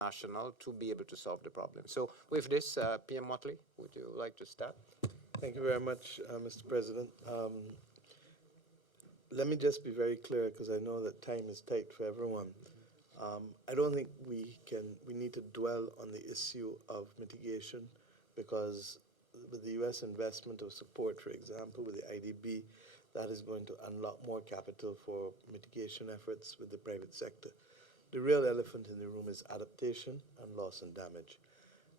national to be able to solve the problem. So with this, PM Mottley, would you like to start? Thank you very much, Mr. President. Let me just be very clear, because I know that time is tight for everyone. I don't think we need to dwell on the issue of mitigation, because with the U.S. investment of support, for example, with the IDB, that is going to unlock more capital for mitigation efforts with the private sector. The real elephant in the room is adaptation and loss and damage.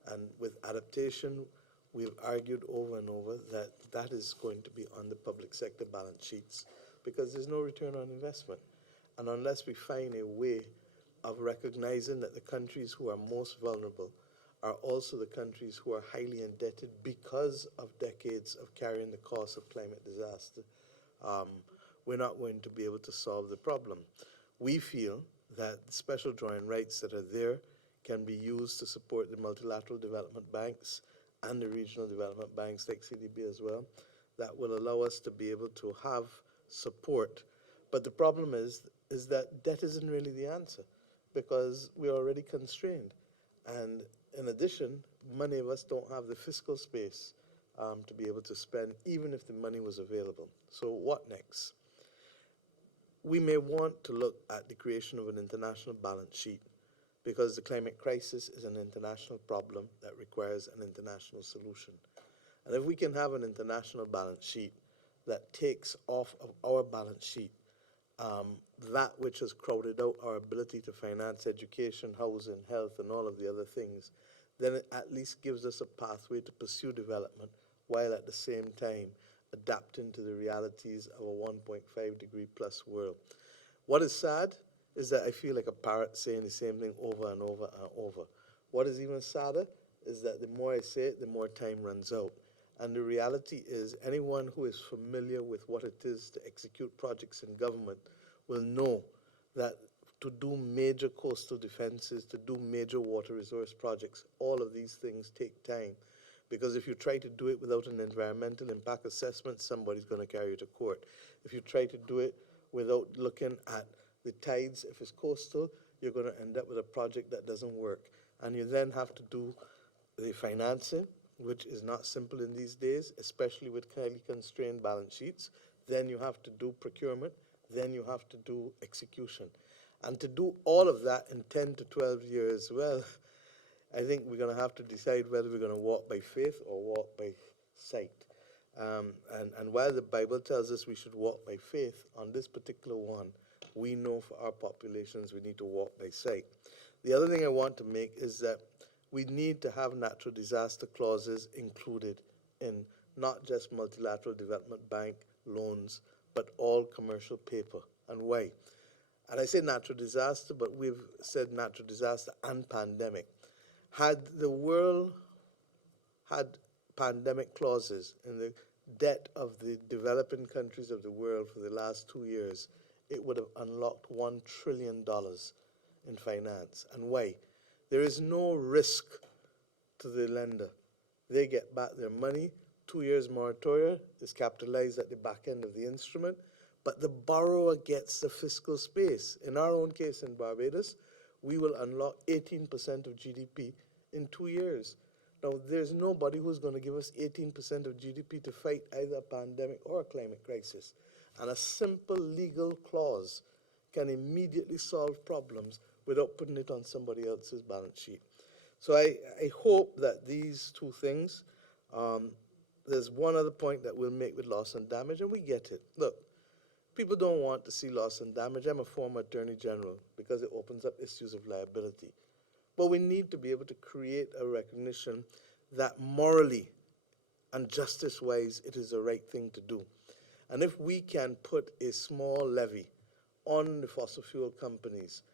And with adaptation, we've argued over and over that that is going to be on the public sector balance sheets, because there's no return on investment. And unless we find a way of recognizing that the countries who are most vulnerable are also the countries who are highly indebted because of decades of carrying the cost of climate disaster, we're not going to be able to solve the problem. We feel that the special drawing rights that are there can be used to support the multilateral development banks and the regional development banks like CDB as well. That will allow us to be able to have support. But the problem is that debt isn't really the answer, because we're already constrained. And in addition, many of us don't have the fiscal space to be able to spend, even if the money was available. So what next? We may want to look at the creation of an international balance sheet, because the climate crisis is an international problem that requires an international solution. And if we can have an international balance sheet that takes off of our balance sheet that which has crowded out our ability to finance education, housing, health, and all of the other things, then it at least gives us a pathway to pursue development while at the same time adapting to the realities of a 1.5 degree plus world. What is sad is that I feel like a parrot saying the same thing over and over and over. What is even sadder is that the more I say it, the more time runs out. And the reality is, anyone who is familiar with what it is to execute projects in government will know that to do major coastal defenses, to do major water resource projects, all of these things take time. Because if you try to do it without an environmental impact assessment, somebody's going to carry you to court. If you try to do it without looking at the tides, if it's coastal, you're going to end up with a project that doesn't work. And you then have to do the financing, which is not simple in these days, especially with highly constrained balance sheets. Then you have to do procurement. Then you have to do execution. And to do all of that in 10 to 12 years, well, I think we're going to have to decide whether we're going to walk by faith or walk by sight. And while the Bible tells us we should walk by faith, on this particular one, we know for our populations we need to walk by sight. The other thing I want to make is that we need to have natural disaster clauses included in not just multilateral development bank loans, but all commercial paper. And why? And I say natural disaster, but we've said natural disaster and pandemic. Had the world had pandemic clauses in the debt of the developing countries of the world for the last 2 years, it would have unlocked $1 trillion in finance. And why? There is no risk to the lender. They get back their money. 2 years moratoria is capitalized at the back end of the instrument, but the borrower gets the fiscal space. In our own case in Barbados, we will unlock 18% of GDP in 2 years. Now, there's nobody who's going to give us 18% of GDP to fight either a pandemic or a climate crisis. And a simple legal clause can immediately solve problems without putting it on somebody else's balance sheet. So I hope that these two things, there's one other point that we'll make with loss and damage, and we get it. Look, people don't want to see loss and damage. I'm a former attorney general because it opens up issues of liability. But we need to be able to create a recognition that morally and justice-wise it is the right thing to do. And if we can put a small levy on the fossil fuel companies